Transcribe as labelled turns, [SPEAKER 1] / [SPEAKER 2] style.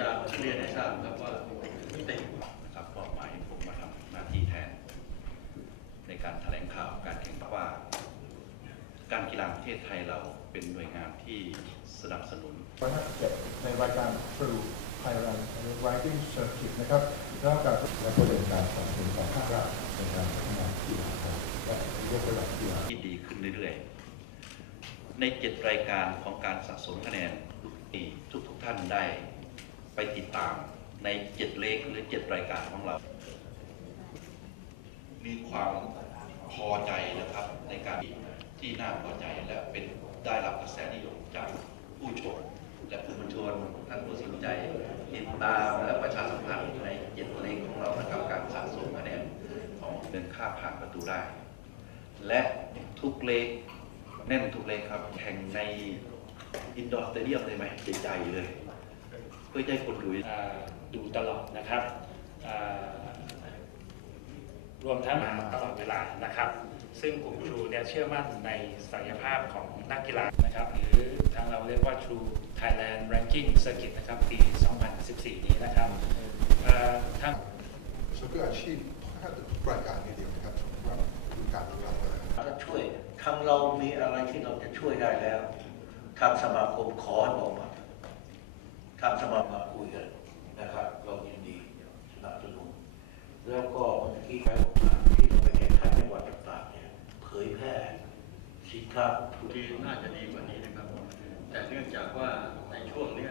[SPEAKER 1] จะเรียนให้ทราบครับว่ามิตินะครับมอบหมายผมมาทำหน้าที่แทน ในการแถลงข่าวการแข่งขันว่า การกีฬาประเทศไทยเราเป็นหน่วยงานที่สนับสนุน
[SPEAKER 2] วันที่เจ็ดในรายการ True Thailand Riding Circuit นะครับแล้วการและก็เป็นการสนับสนุนของภาครัฐในการพัฒนากีฬาไทยและยกระดับกีฬา
[SPEAKER 1] ที่ดีขึ้นเรื่อยๆ ในเจ็ดรายการของการสะสมคะแนนทุกทุกๆท่านได้ ไปติดตามในเจ็ดเลขหรือเจ็ดรายการของเรา มีความพอใจนะครับในการที่น่าพอใจและเป็นได้รับกระแสนิยมจากผู้ชมและผู้บัญชนท่านผู้สนใจติดตามและประชาสัมพันธ์ในเจ็ดเลขของเรานะครับการสะสมคะแนนของเดินข้าผ่านประตูได้ และทุกเลขแน่นทุกเลขครับแข่งในอินดอร์สเตเดียมเลยไหมใหญ่ๆเลย พื่อจะให้คนดู
[SPEAKER 3] อ่าดูตลอดนะครับอ่ารวมทั้งมาตลอดเวลานะครับ ซึ่งกลุ่ม True เนี่ยเชื่อมั่นในศักยภาพของนักกีฬานะครับ หรือทางเราเรียกว่า True Thailand Ranking Circuit นะครับ ปี 2014 นี้นะครับเอ่อทั้ง
[SPEAKER 4] สุขอาชีพแทบจะทุกรายการทีเดียวนะครับสำหรับการดูแลมา
[SPEAKER 5] จะช่วยทางเรามีอะไรที่เราจะช่วยได้แล้ว ทางสมาคมขอให้บอกมา ทางสมาคมาคุยกันนะครับเรายินดีสนับสนุนแล้วก็เมื่อกี้ไปบอกว่าที่เราไปแข่งขันจังหวัดต่างๆเนี่ยเผยแพร่สินค้า
[SPEAKER 1] ที่น่าจะดีกว่านี้นะครับ แต่เนื่องจากว่าในช่วงนี้